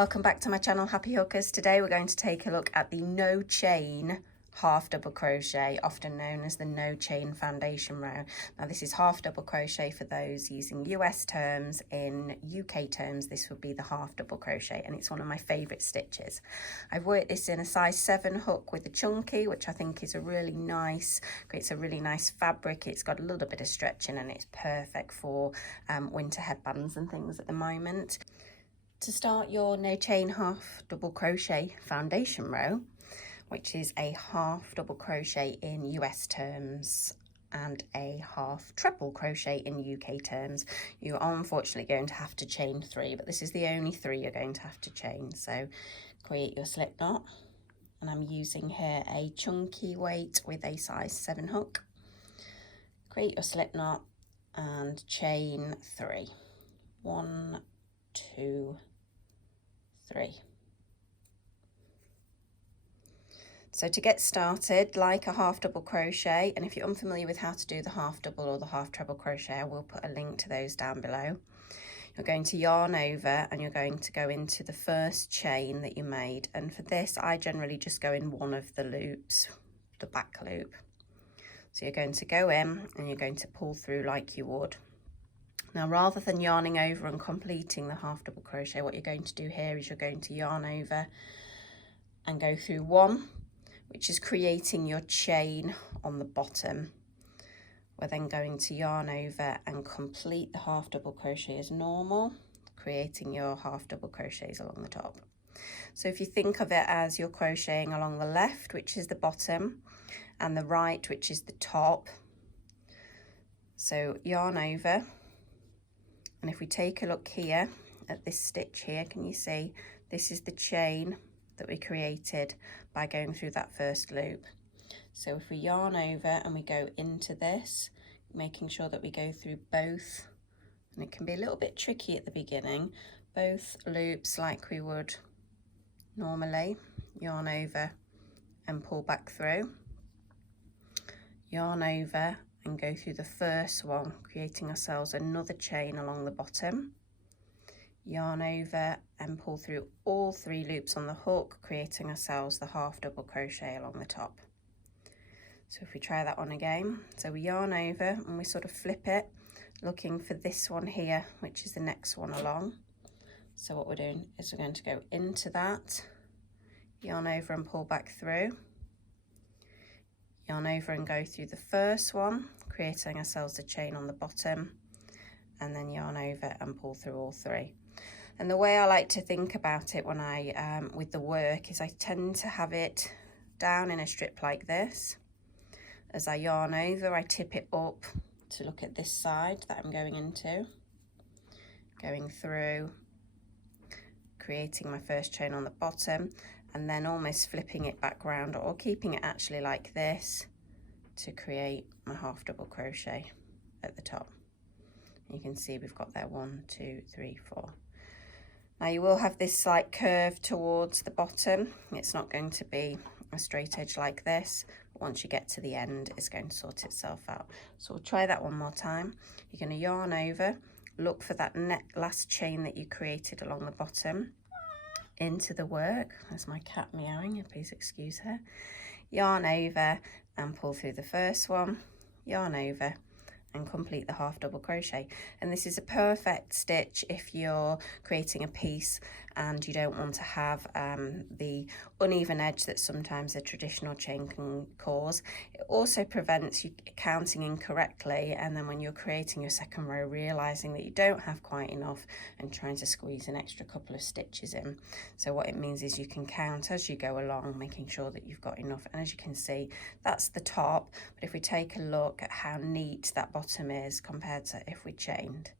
Welcome back to my channel, Happy Hookers. Today we're going to take a look at the no chain half double crochet, often known as the no chain foundation row. Now this is half double crochet for those using US terms. In UK terms this would be the half double crochet, and it's one of my favorite stitches. I've worked this in a size 7 hook with the chunky, which I think is a really nice, creates a really nice fabric. It's got a little bit of stretching and it's perfect for winter headbands and things at the moment. To start your no chain half double crochet foundation row, which is a half double crochet in US terms and a half treble crochet in UK terms, you are unfortunately going to have to chain 3, but this is the only 3 you're going to have to chain. So create your slip knot, and I'm using here a chunky weight with a size 7 hook. Create your slip knot and chain 3. 1, 2, 3. So to get started, like a half double crochet, and if you're unfamiliar with how to do the half double or the half treble crochet, I will put a link to those down below. You're going to yarn over and you're going to go into the first chain that you made, and for this I generally just go in one of the loops, the back loop. So you're going to go in and you're going to pull through like you would. Now, rather than yarning over and completing the half double crochet, what you're going to do here is you're going to yarn over and go through 1, which is creating your chain on the bottom. We're then going to yarn over and complete the half double crochet as normal, creating your half double crochets along the top. So if you think of it as you're crocheting along the left, which is the bottom, and the right, which is the top. So yarn over, and if we take a look here at this stitch here, can you see this is the chain that we created by going through that first loop. So if we yarn over and we go into this, making sure that we go through both, and it can be a little bit tricky at the beginning, both loops like we would normally, yarn over and pull back through, yarn over and go through the first one, creating ourselves another chain along the bottom, yarn over and pull through all 3 loops on the hook, creating ourselves the half double crochet along the top. So if we try that one again, so we yarn over and we sort of flip it, looking for this one here, which is the next one along. So what we're doing is we're going to go into that, yarn over and pull back through, yarn over and go through the first one, creating ourselves a chain on the bottom, and then yarn over and pull through all 3. And the way I like to think about it when I with the work is I tend to have it down in a strip like this. As I yarn over, I tip it up to look at this side that I'm going into, going through, creating my first chain on the bottom, and then almost flipping it back round, or keeping it actually like this to create my half double crochet at the top. You can see we've got there 1, 2, 3, 4. Now you will have this slight curve towards the bottom. It's not going to be a straight edge like this, but once you get to the end it's going to sort itself out. So we'll try that one more time. You're going to yarn over, look for that last chain that you created along the bottom, into the work. There's my cat meowing, please excuse her. Yarn over and pull through the first one, yarn over and complete the half double crochet. And this is a perfect stitch if you're creating a piece and you don't want to have the uneven edge that sometimes a traditional chain can cause. It also prevents you counting incorrectly, and then when you're creating your second row realizing that you don't have quite enough and trying to squeeze an extra couple of stitches in. So what it means is you can count as you go along, making sure that you've got enough. And as you can see, that's the top, but if we take a look at how neat that bottom is compared to if we chained,